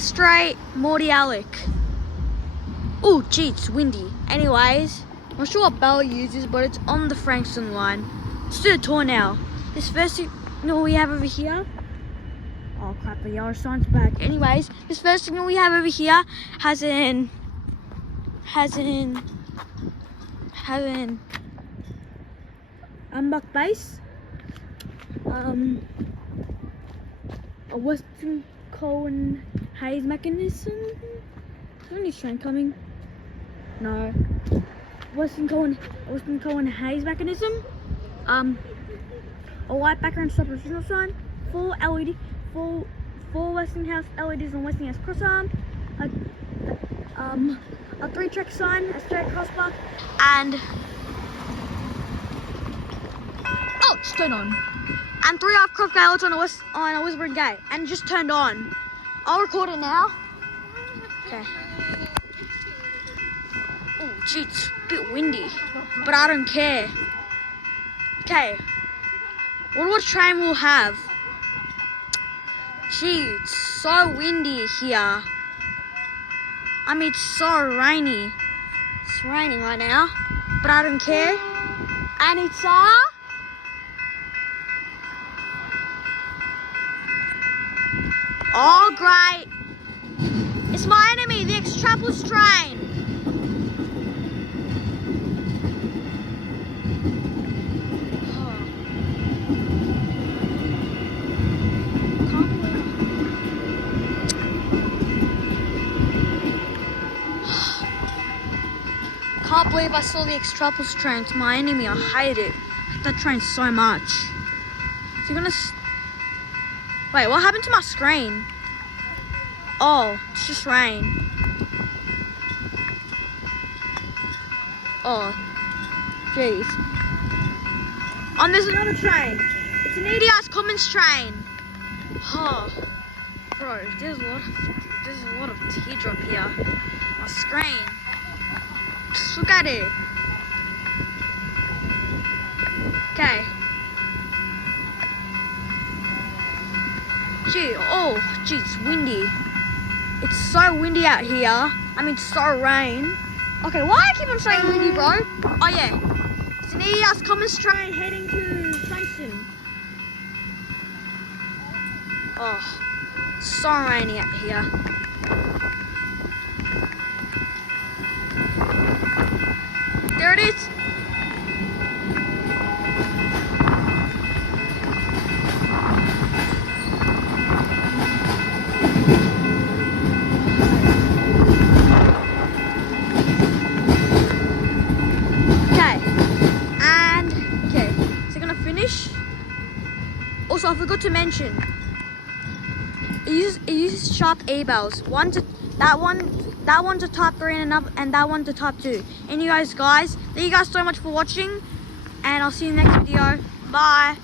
Strait, Mordialloc. Oh, gee, it's windy. Anyways, I'm not sure what Bella uses, but it's on the Frankston line. Let's do the tour now. This first signal we have over here. Oh crap, the yellow sign's back. Anyways, this first signal we have over here has an unbuck base. A Western Cohen haze mechanism. Is there any train coming? No. Western Cohen haze mechanism. A white background stop original sign. Four Westinghouse LEDs on Westinghouse crossarm. A 3-track sign, a straight crossbar, and it's turned on. And 3 half-crop gailets on a whispering gate, and just turned on. I'll record it now. Okay. Oh, gee, it's a bit windy, but I don't care. Okay. Wonder what train we'll have. Gee, it's so windy here. I mean, it's so rainy. It's raining right now, but I don't care. And it's oh great! It's my enemy, the Extrapolis train. Can't believe I saw the Extrapolis train. It's my enemy. I hate it. I hate that train so much. Is he gonna? Wait, what happened to my screen? Oh, it's just rain. Oh, jeez. And there's another train. It's an EDS Commons train. Oh, bro, there's a lot of teardrop here. My screen. Just look at it. Okay. Gee, it's windy. It's so windy out here. I mean, so rain. Okay, why I keep on saying windy, bro? Oh yeah, it's an EDS Commons train heading to Frankston. Oh, so rainy out here. There it is. Also, I forgot to mention, it uses sharp E-bells. That one's a type 3 and that one's a type 2. And you guys, thank you guys so much for watching, and I'll see you in the next video. Bye.